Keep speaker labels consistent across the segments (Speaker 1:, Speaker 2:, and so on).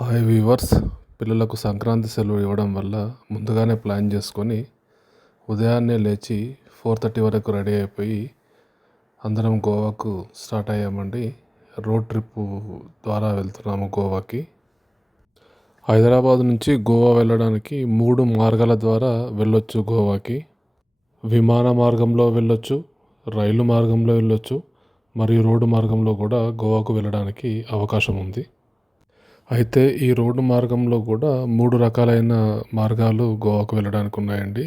Speaker 1: Hi weavers పిల్లలకు సంక్రాంతి సెలవు ఇవ్వడం వల్ల ముందుగానే ప్లాన్ చేసుకొని ఉదయాన్నే లేచి ఫోర్ థర్టీ వరకు రెడీ అయిపోయి అందరం గోవాకు స్టార్ట్ అయ్యామండి. రోడ్ ట్రిప్ ద్వారా వెళ్తున్నాము గోవాకి. హైదరాబాద్ నుంచి గోవా వెళ్ళడానికి మూడు మార్గాల ద్వారా వెళ్ళొచ్చు గోవాకి. విమాన మార్గంలో వెళ్ళొచ్చు రైలు మార్గంలో వెళ్ళొచ్చు మరియు రోడ్డు మార్గంలో కూడా గోవాకు వెళ్ళడానికి అవకాశం ఉంది. అయితే ఈ రోడ్డు మార్గంలో కూడా మూడు రకాలైన మార్గాలు గోవాకు వెళ్ళడానికి ఉన్నాయండి.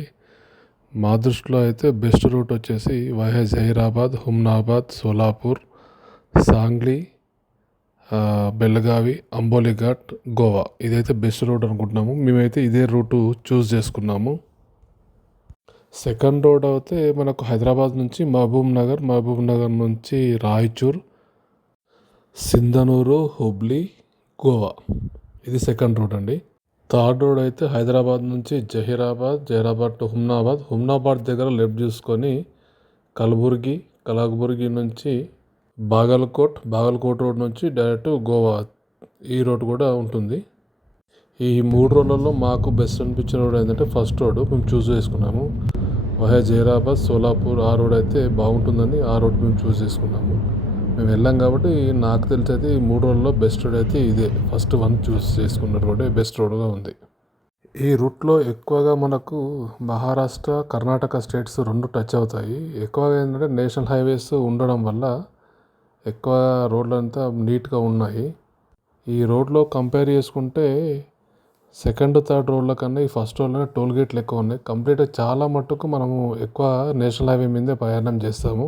Speaker 1: మా దృష్టిలో అయితే బెస్ట్ రూట్ వచ్చేసి వైహె జహీరాబాద్ హుమ్నాబాద్ సోలాపూర్ సాంగ్లీ బెల్లగావి అంబోలిఘాట్ గోవా. ఇదైతే బెస్ట్ రూట్ అనుకుంటున్నాము. మేమైతే ఇదే రూటు చూస్ చేసుకున్నాము. సెకండ్ రోడ్ అయితే మనకు హైదరాబాద్ నుంచి మహబూబ్ నగర్ మహబూబ్ నగర్ నుంచి రాయచూర్ సింధనూరు హుబ్లీ గోవా. ఇది సెకండ్ రూట్ అండి. థర్డ్ రోడ్ అయితే హైదరాబాద్ నుంచి జహీరాబాద్ జహీరాబాద్ టు హుమ్నాబాద్. హుమ్నాబాద్ దగ్గర లెఫ్ట్ చూసుకొని కలబుర్గి కలబుర్గి నుంచి బాగల్కోట్ బాగల్కోట్ రోడ్ నుంచి డైరెక్ట్ గోవా ఈ రోడ్ కూడా ఉంటుంది. ఈ మూడు రోడ్లలో మాకు బెస్ట్ అనిపించిన రోడ్ ఏంటంటే ఫస్ట్ రోడ్ మేము చూస్ చేసుకున్నాము. వహే జైరాబాద్ సోలాపూర్ ఆ రోడ్ అయితే బాగుంటుందని ఆ రోడ్ మేము చూస్ చేసుకున్నాము. మేము వెళ్ళాం కాబట్టి నాకు తెలిసి అయితే ఈ మూడు రోజుల్లో బెస్ట్ రోడ్ అయితే ఇదే. ఫస్ట్ వన్ చూస్ చేసుకున్న రోడే బెస్ట్ రోడ్గా ఉంది. ఈ రూట్లో ఎక్కువగా మనకు మహారాష్ట్ర కర్ణాటక స్టేట్స్ రెండు టచ్ అవుతాయి. ఎక్కువగా ఏంటంటే నేషనల్ హైవేస్ ఉండడం వల్ల ఎక్కువ రోడ్లు అంతా నీట్గా ఉన్నాయి. ఈ రోడ్లో కంపేర్ చేసుకుంటే సెకండ్ థర్డ్ రోడ్ల కన్నా ఈ ఫస్ట్ రోడ్లోనే టోల్ గేట్లు ఎక్కువ ఉన్నాయి. కంప్లీట్గా చాలా మట్టుకు మనము ఎక్కువ నేషనల్ హైవే మీదే ప్రయాణం చేస్తాము.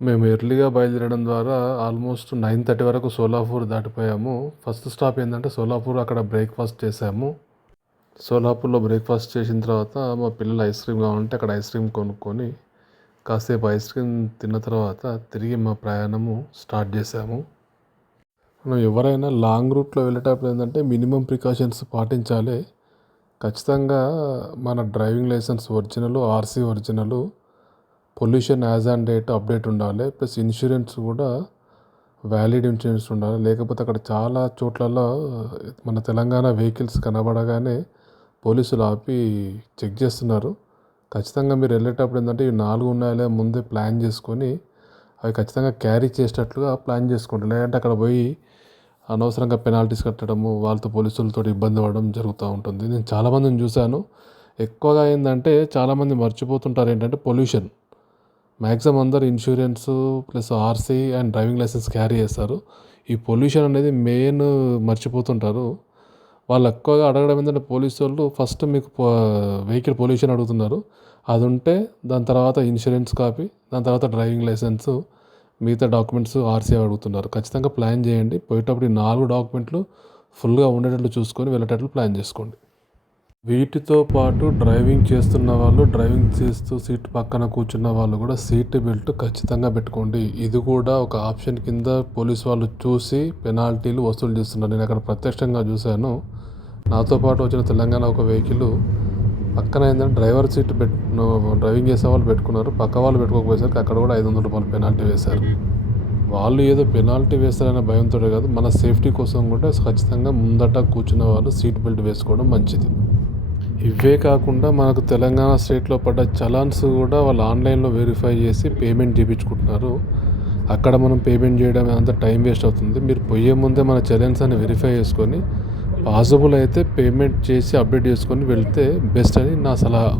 Speaker 1: మేము ఎర్లీగా బయలుదేరడం ద్వారా ఆల్మోస్ట్ నైన్ థర్టీ వరకు సోలాపూర్ దాటిపోయాము. ఫస్ట్ స్టాప్ ఏంటంటే సోలాపూర్ అక్కడ బ్రేక్ఫాస్ట్ చేసాము సోలాపూర్లో బ్రేక్ఫాస్ట్ చేసిన తర్వాత మా పిల్లలు ఐస్ క్రీమ్ కావాలంటే అక్కడ ఐస్ క్రీమ్ కొనుక్కొని కాసేపు ఐస్ క్రీమ్ తిన్న తర్వాత తిరిగి మా ప్రయాణము స్టార్ట్ చేసాము మనం ఎవరైనా లాంగ్ రూట్లో వెళ్ళేటప్పుడు ఏంటంటే మినిమం ప్రికాషన్స్ పాటించాలి. ఖచ్చితంగా మన driving licence original RC original pollution as and date update ఉండాలి ప్లస్ ఇన్సూరెన్స్ కూడా వ్యాలిడ్ ఇన్సూరెన్స్ ఉండాలి. లేకపోతే అక్కడ చాలా చోట్లలో మన తెలంగాణ వెహికల్స్ కనబడగానే పోలీసులు ఆపి చెక్ చేస్తున్నారు. ఖచ్చితంగా మీరు వెళ్ళేటప్పుడు ఏంటంటే ఇవి నాలుగు ఉన్నాయో ముందే ప్లాన్ చేసుకొని అవి ఖచ్చితంగా క్యారీ చేసేటట్లుగా ప్లాన్ చేసుకోండి. లేదంటే అక్కడ పోయి అనవసరంగా పెనాల్టీస్ కట్టడము వాళ్ళతో పోలీసులతో ఇబ్బంది పడడం జరుగుతూ ఉంటుంది. నేను చాలామందిని చూశాను. ఎక్కువగా ఏంటంటే చాలామంది మర్చిపోతుంటారు ఏంటంటే పొల్యూషన్. మ్యాక్సిమం అందరు insurance plus RC and driving licence carry చేస్తారు. ఈ పొల్యూషన్ అనేది మెయిన్ మర్చిపోతుంటారు. వాళ్ళు ఎక్కువగా అడగడం ఏంటంటే పోలీసు వాళ్ళు ఫస్ట్ మీకు వెహికల్ పొల్యూషన్ అడుగుతున్నారు. అది ఉంటే దాని తర్వాత ఇన్సూరెన్స్ కాపీ దాని తర్వాత డ్రైవింగ్ లైసెన్స్ మిగతా డాక్యుమెంట్స్ ఆర్సీ అడుగుతున్నారు. ఖచ్చితంగా ప్లాన్ చేయండి. పోయేటప్పుడు ఈ నాలుగు డాక్యుమెంట్లు ఫుల్గా ఉండేటట్లు చూసుకొని వెళ్ళేటట్లు ప్లాన్ చేసుకోండి. వీటితో పాటు డ్రైవింగ్ చేస్తున్న వాళ్ళు డ్రైవింగ్ చేస్తూ సీట్ పక్కన కూర్చున్న వాళ్ళు కూడా సీట్ బెల్ట్ ఖచ్చితంగా పెట్టుకోండి. ఇది కూడా ఒక ఆప్షన్ కింద పోలీస్ వాళ్ళు చూసి పెనాల్టీలు వసూలు చేస్తున్నారు. నేను అక్కడ ప్రత్యక్షంగా చూశాను. నాతో పాటు వచ్చిన తెలంగాణ ఒక వెహికల్. పక్కన ఏంటంటే డ్రైవర్ సీట్ పెట్టు డ్రైవింగ్ చేసే వాళ్ళు పెట్టుకున్నారు. పక్క వాళ్ళు పెట్టుకోకపోయేసరికి అక్కడ కూడా ఐదు వందల రూపాయలు పెనాల్టీ వేశారు. వాళ్ళు ఏదో పెనాల్టీ వేస్తారనే భయంతో కాదు మన సేఫ్టీ కోసం కూడా ఖచ్చితంగా ముందట కూర్చున్న వాళ్ళు సీట్ బెల్ట్ వేసుకోవడం మంచిది. ఇవే కాకుండా మనకు తెలంగాణ స్టేట్లో పడ్డ చలాన్స్ కూడా వాళ్ళు ఆన్లైన్లో వెరిఫై చేసి పేమెంట్ చేయించుకుంటున్నారు. అక్కడ మనం పేమెంట్ చేయడం అంత టైం వేస్ట్ అవుతుంది. మీరు పోయే ముందే మన చలాన్స్ అని వెరిఫై చేసుకొని పాసిబుల్ అయితే పేమెంట్ చేసి అప్డేట్ చేసుకొని వెళ్తే బెస్ట్ అని నా సలహా.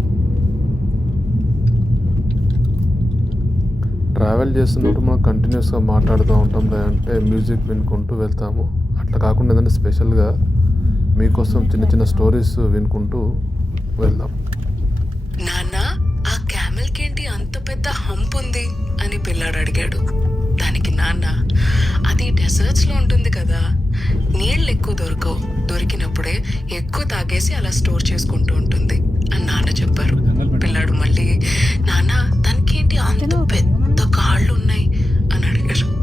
Speaker 1: ట్రావెల్ చేస్తున్నప్పుడు మనం కంటిన్యూస్గా మాట్లాడుతూ ఉంటాం లేదంటే మ్యూజిక్ వినుకుంటూ వెళ్తాము. అట్లా కాకుండా ఏదైనా స్పెషల్గా మీకోసం చిన్న చిన్న స్టోరీస్ వినుకుంటూ వెళ్దాం.
Speaker 2: నాన్న ఆ క్యామెల్ కేంటి అంత పెద్ద హంప్ ఉంది? అని పిల్లాడు అడిగాడు. దానికి నాన్న అది డెజర్ట్స్లో ఉంటుంది కదా. నీళ్ళు ఎక్కువ దొరకవు. దొరికినప్పుడే ఎక్కువ తాగేసి అలా స్టోర్ చేసుకుంటూ ఉంటుంది అని నాన్న చెప్పారు. పిల్లాడు మళ్ళీ నాన్న దానికేంటి అంత పెద్ద కాళ్ళు ఉన్నాయి? అని అడిగారు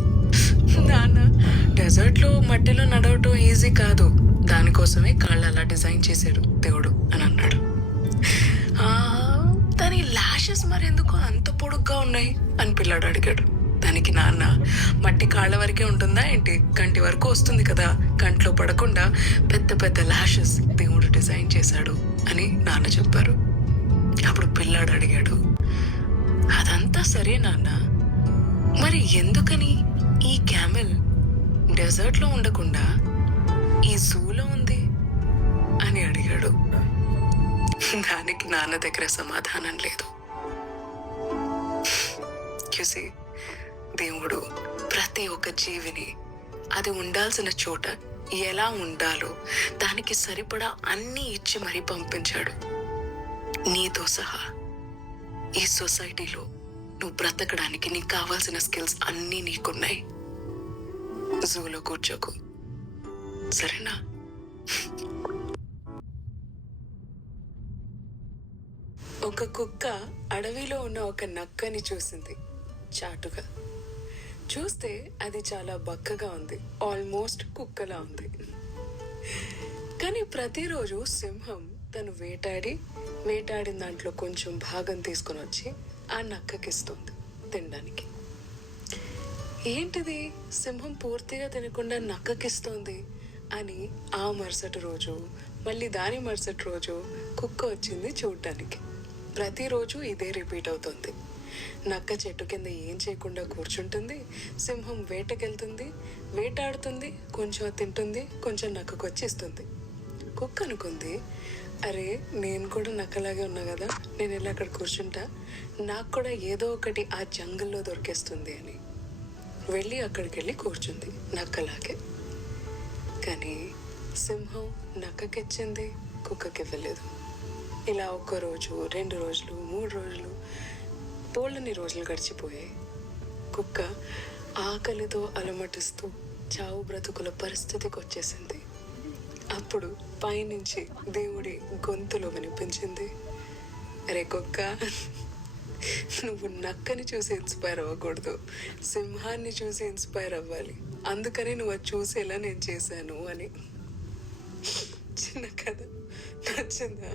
Speaker 2: నాన్న డెజర్ట్లో మట్టిలో నడవటం ఈజీ కాదు. దానికోసమే కాళ్ళు అలా డిజైన్ చేశాడు దేవుడు అని అన్నాడు. దాని లాషెస్ మరెందుకు అంత పొడుగ్గా ఉన్నాయి అని పిల్లాడు అడిగాడు. దానికి నాన్న మట్టి కాళ్ళ వరకే ఉంటుందా ఏంటి? కంటి వరకు వస్తుంది కదా కంట్లో పడకుండా పెద్ద పెద్ద లాషెస్ దేవుడు డిజైన్ చేశాడు అని నాన్న చెప్పారు. అప్పుడు పిల్లాడు అడిగాడు అదంతా సరే నాన్న మరి ఎందుకని ఈ క్యామెల్ డెజర్ట్లో ఉండకుండా ఈ జూలో ఉంది అని అడిగాడు. దానికి నాన్న దగ్గర సమాధానం లేదు. చూసి దేవుడు ప్రతి ఒక్క జీవిని అది ఉండాల్సిన చోట ఎలా ఉండాలో దానికి సరిపడా అన్నీ ఇచ్చి మరీ పంపించాడు. నీతో సహా ఈ సొసైటీలో నువ్వు బ్రతకడానికి నీకు కావాల్సిన స్కిల్స్ అన్నీ నీకున్నాయి. జూలో కూర్చోకు. సరేనా? ఒక కుక్క అడవిలో ఉన్న ఒక నక్కని చూసింది చాటుగా. చూస్తే అది చాలా బక్కగా ఉంది ఆల్మోస్ట్ కుక్కలా ఉంది. కానీ ప్రతిరోజు సింహం తను వేటాడి వేటాడిన దాంట్లో కొంచెం భాగం తీసుకొని వచ్చి ఆ నక్కకిస్తుంది తినడానికి. ఏంటిది? సింహం పూర్తిగా తినకుండా నక్కకిస్తోంది? అని ఆ మరుసటి రోజు మళ్ళీ దాని మరుసటి రోజు కుక్క వచ్చింది చూడటానికి ప్రతిరోజు ఇదే రిపీట్ అవుతుంది. నక్క చెట్టు కింద ఏం చేయకుండా కూర్చుంటుంది సింహం వేటకెళ్తుంది వేటాడుతుంది కొంచెం తింటుంది కొంచెం నక్కకు వచ్చేస్తుంది. కుక్క అనుకుంది అరే నేను కూడా నక్కలాగే ఉన్నా కదా నేను వెళ్ళి అక్కడ కూర్చుంటా? నాకు కూడా ఏదో ఒకటి ఆ జంగల్లో దొరికేస్తుంది అని. వెళ్ళి అక్కడికి వెళ్ళి కూర్చుంది నక్కలాగే. కానీ సింహం నక్కకిచ్చింది కుక్కకివ్వలేదు. ఇలా ఒక్క రోజు రెండు రోజులు మూడు రోజులు పోళ్ళని రోజులు గడిచిపోయాయి. కుక్క ఆకలితో అలమటిస్తూ చావు బ్రతుకుల పరిస్థితికి వచ్చేసింది అప్పుడు పైనుంచి దేవుడి గొంతులో వినిపించింది అరే కుక్క నువ్వు నక్కని చూసి ఇన్స్పైర్ అవ్వకూడదు. సింహాన్ని చూసి ఇన్స్పైర్ అవ్వాలి. అందుకని నువ్వు అది చూసేలా నేను చేశాను అని. చిన్న కథ. నచ్చిందా?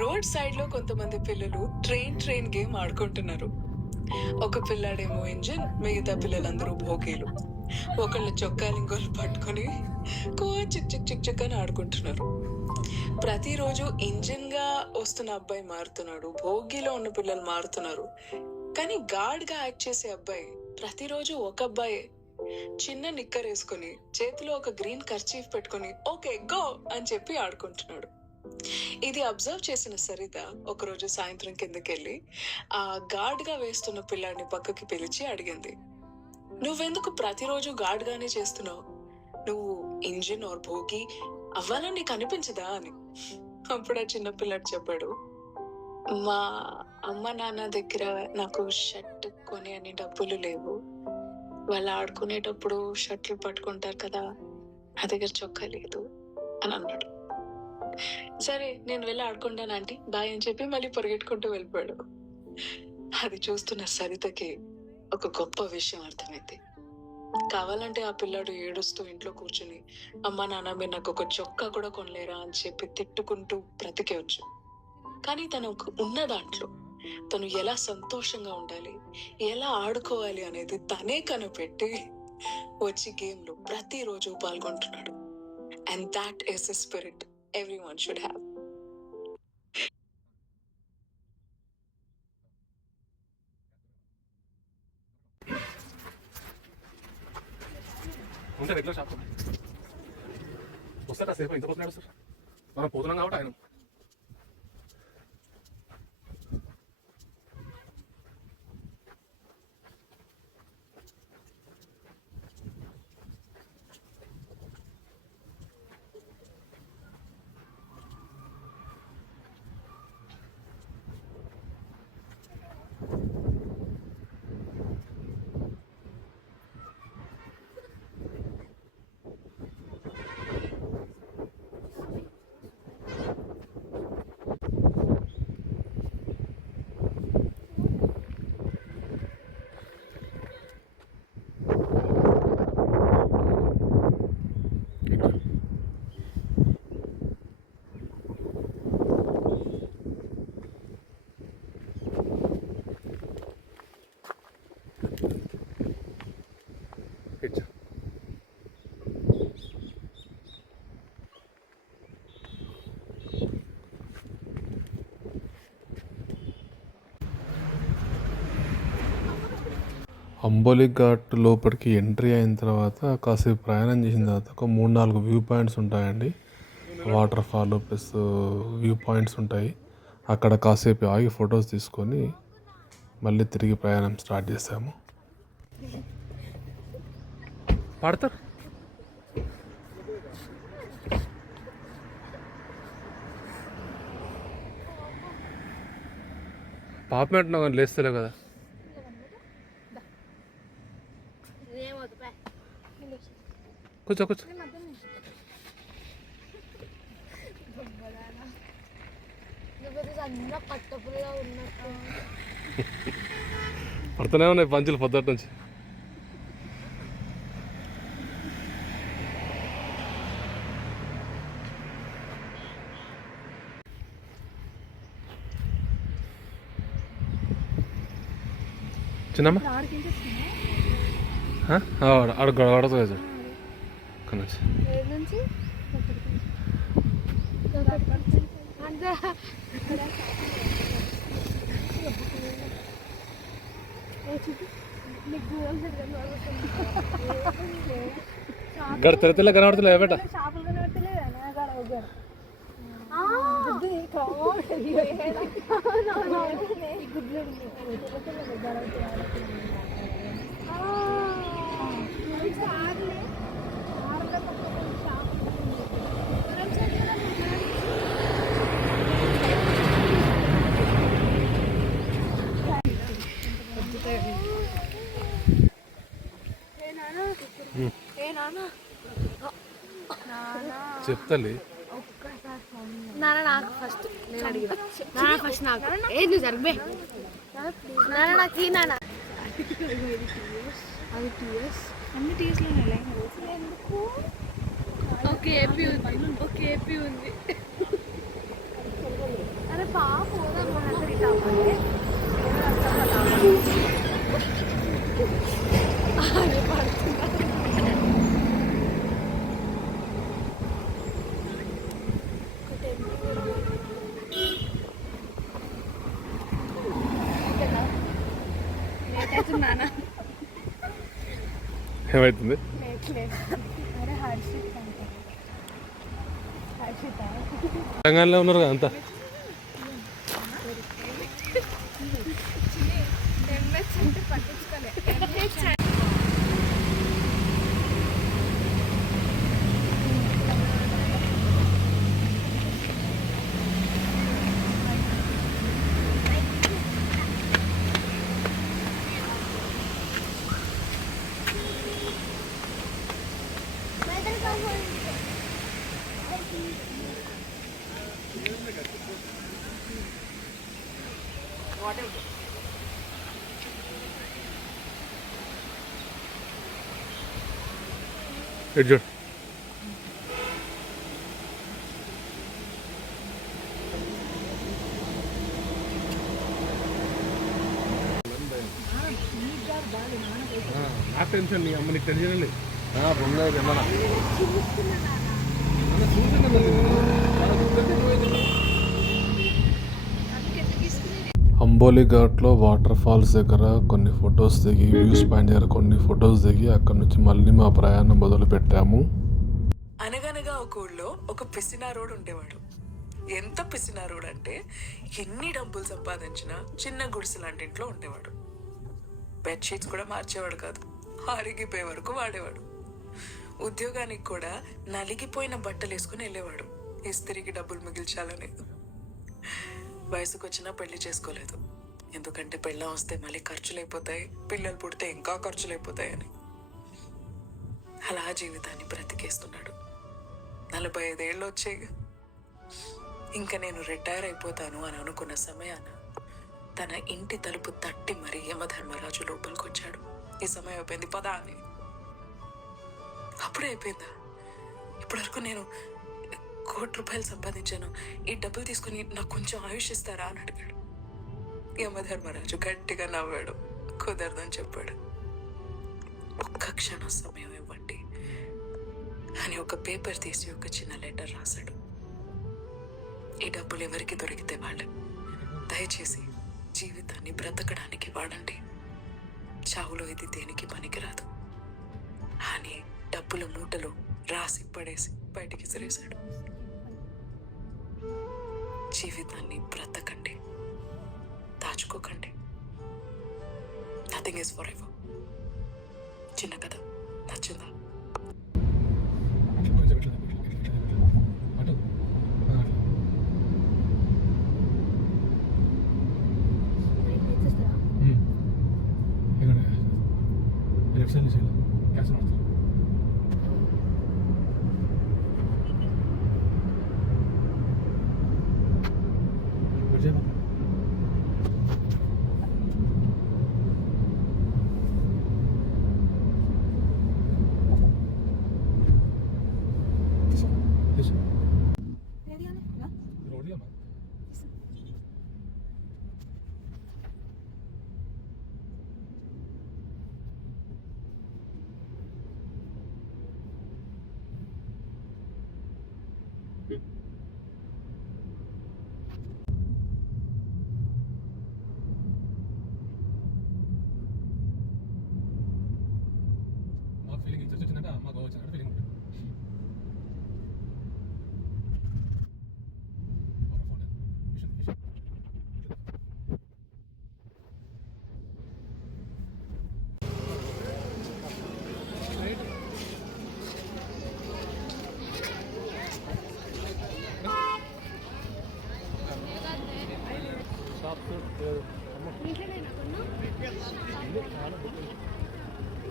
Speaker 2: రోడ్ సైడ్లో కొంతమంది పిల్లలు ట్రైన్ ట్రైన్ గేమ్ ఆడుకుంటున్నారు. ఒక పిల్లాడేమో ఇంజిన్ మిగతా పిల్లలందరూ భోగీలు ఒకళ్ళు చొక్కాలు ఇంకోళ్ళు పట్టుకొని కో చిక్ చిక్ చిక్ చిక్ అని ఆడుకుంటున్నారు. ప్రతిరోజు ఇంజిన్గా వస్తున్న అబ్బాయి మారుతున్నాడు భోగిలో ఉన్న పిల్లలు మారుతున్నారు. కానీ గాడ్గా యాక్ట్ చేసే అబ్బాయి ప్రతిరోజు ఒక అబ్బాయి. చిన్న నిక్కరేసుకుని చేతిలో ఒక గ్రీన్ కర్చీఫ్ పెట్టుకుని ఓకే గో! అని చెప్పి ఆడుకుంటున్నాడు. ఇది అబ్జర్వ్ చేసిన సరిత ఒకరోజు సాయంత్రం కిందకెళ్ళి ఆ గాడ్గా వేస్తున్న పిల్లాడిని పక్కకి పిలిచి అడిగింది. నువ్వెందుకు ప్రతిరోజు గాడ్గానే చేస్తున్నావు? నువ్వు ఇంజిన్ ఆర్ భోగి అవ్వాలని నీకు అనిపించదా? అని. అప్పుడు ఆ చిన్నపిల్లాడు చెప్పాడు మా అమ్మ నాన్న దగ్గర నాకు షర్ట్ కొని అని డబ్బులు లేవు. వాళ్ళు ఆడుకునేటప్పుడు షర్ట్లు పట్టుకుంటారు కదా నా దగ్గర చొక్కా లేదు అని అన్నాడు. సరే నేను వెళ్ళి ఆడుకుంటాను ఆంటీ. బాయ్ అని చెప్పి మళ్ళీ పరిగెట్టుకుంటూ వెళ్ళిపోయాడు. అది చూస్తున్న సరితకి ఒక గొప్ప విషయం అర్థమైంది. కావాలంటే ఆ పిల్లాడు ఏడుస్తూ ఇంట్లో కూర్చుని అమ్మా నాన్న మీరు నాకు ఒక చొక్కా కూడా కొనలేరా? అని చెప్పి తిట్టుకుంటూ బ్రతికేవచ్చు కానీ తనకు ఉన్న దాంట్లో తను ఎలా సంతోషంగా ఉండాలి ఎలా ఆడుకోవాలి అనేది తనే కనిపెట్టి వచ్చి గేమ్లో ప్రతిరోజు పాల్గొంటున్నాడు. And that is a spirit everyone should have
Speaker 1: ఉంటే రెగ్యులర్ షాప్? వస్తారా సేపు ఇంత పోతున్నాడు సార్ మనం పోతున్నాం కాబట్టి ఆయన అంబోలి ఘాట్ లోపలికి ఎంట్రీ అయిన తర్వాత కాసేపు ప్రయాణం చేసిన తర్వాత ఒక మూడు నాలుగు వ్యూ పాయింట్స్ ఉంటాయండి. Waterfall plus view points ఉంటాయి. అక్కడ కాసేపు ఆగి ఫొటోస్ తీసుకొని మళ్ళీ తిరిగి ప్రయాణం స్టార్ట్ చేసాము. పాడతారు. పాప పెట్టినా కానీ కదా. కూర్చో కూర్చో. పడుతూనే ఉన్నాయి పంచులు పొద్దుట నుంచి. చిన్నమ్మ? ఆడ ఆడ గొడవ పడుతుంది చూడు ఇక్కడ నుంచి
Speaker 3: ఏడు నుంచి అంతే
Speaker 1: గడ తెల్ల తెల్ల కనబడుతులే బేట
Speaker 3: చేపలు కనబట్టలేదు అక్కడ
Speaker 1: చెప్తాలి.
Speaker 3: నాకు ఫస్ట్ నేను అడిగిన. నాన్న ఫస్ట్ నాకు. ఏది నువ్వు జరగబే నాన్న నాకు ఈ నాన్న. అది టీఎస్
Speaker 4: అన్ని ఓకే ఏపీ ఉంది. ఓకే ఏపీ ఉంది.
Speaker 1: ఏమవుతుంది
Speaker 3: అరే హర్షిత్ అంట హర్షిత
Speaker 1: తెలంగాణలో ఉన్నారు కదా అంతా ఇటు చూడు. నా టెన్షన్ నీ అమ్మ నీకు టెన్షన్ లేదు. బొంగ ఏమన్నా. అంబోలి ఘాట్లో వాటర్ ఫాల్స్ దగ్గర కొన్ని ఫొటోస్ దిగి వ్యూస్ పాయింట్ దగ్గర కొన్ని ఫొటోస్ దిగి అక్కడ నుంచి మళ్ళీ మా ప్రయాణం మొదలు పెట్టాము
Speaker 2: అనగనగా ఒక ఊళ్ళో ఒక పిసినారోడు ఉండేవాడు. ఎంత పిసినారోడు అంటే ఎన్ని డబ్బులు సంపాదించినా చిన్న గుడిసె లాంటి ఇంట్లో ఉండేవాడు. బెడ్షీట్స్ కూడా మార్చేవాడు కాదు. ఆరిగిపోయే వరకు వాడేవాడు. ఉద్యోగానికి కూడా నలిగిపోయిన బట్టలు వేసుకుని వెళ్ళేవాడు. ఇస్త్రీకి డబ్బులు మిగిల్చాలని. వయసుకొచ్చినా పెళ్ళి చేసుకోలేదు. ఎందుకంటే పెళ్ళం వస్తే మళ్ళీ ఖర్చులు అయిపోతాయి పిల్లలు పుడితే ఇంకా ఖర్చులు అయిపోతాయని అలా జీవితాన్ని బ్రతికేస్తున్నాడు. నలభై ఐదేళ్ళు వచ్చాయి. ఇంకా నేను రిటైర్ అయిపోతాను అని అనుకున్న సమయాన తన ఇంటి తలుపు తట్టి మరి యమధర్మరాజు లోపలికి వచ్చాడు ఈ సమయం అయిపోయింది పదా అని. అప్పుడే అయిపోయిందా? ఇప్పటివరకు నేను కోటి రూపాయలు సంపాదించాను. ఈ డబ్బులు తీసుకుని నాకు కొంచెం ఆయుష్ ఇస్తారా అని అడిగాడు. యమధర్మరాజు గట్టిగా నవ్వాడు కుదరదని చెప్పాడు. ఒక్క క్షణం సమయం ఇవ్వండి అని ఒక పేపర్ తీసి ఒక చిన్న లెటర్ రాశాడు. ఈ డబ్బులు ఎవరికి దొరికితే వాళ్ళు. దయచేసి జీవితాన్ని బ్రతకడానికి వాడండి. చావులో ఇది దేనికి పనికిరాదు. అని డబ్బుల మూటలో రాసి పడేసి బయటికి సిరేశాడు. జీవితాన్ని బ్రతకండి. మార్చుకోకండి. నథింగ్ ఈజ్ ఫర్ ఎవర్ చిన్న కథ నచ్చిందా?
Speaker 5: లెఫ్ట్ సైడ్ నుంచి క్యాష్ నడుతుంది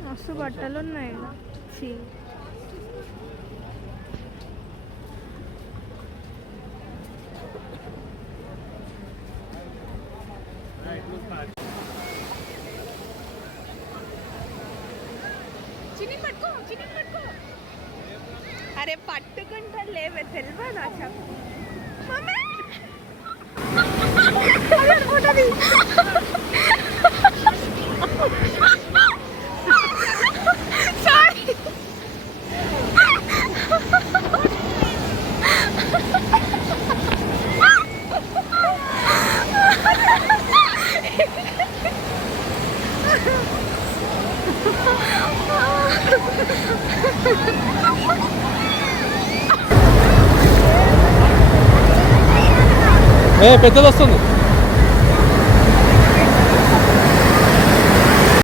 Speaker 4: మస్తు బట్టలు ఉన్నాయి
Speaker 5: పెద్దది వస్తుంది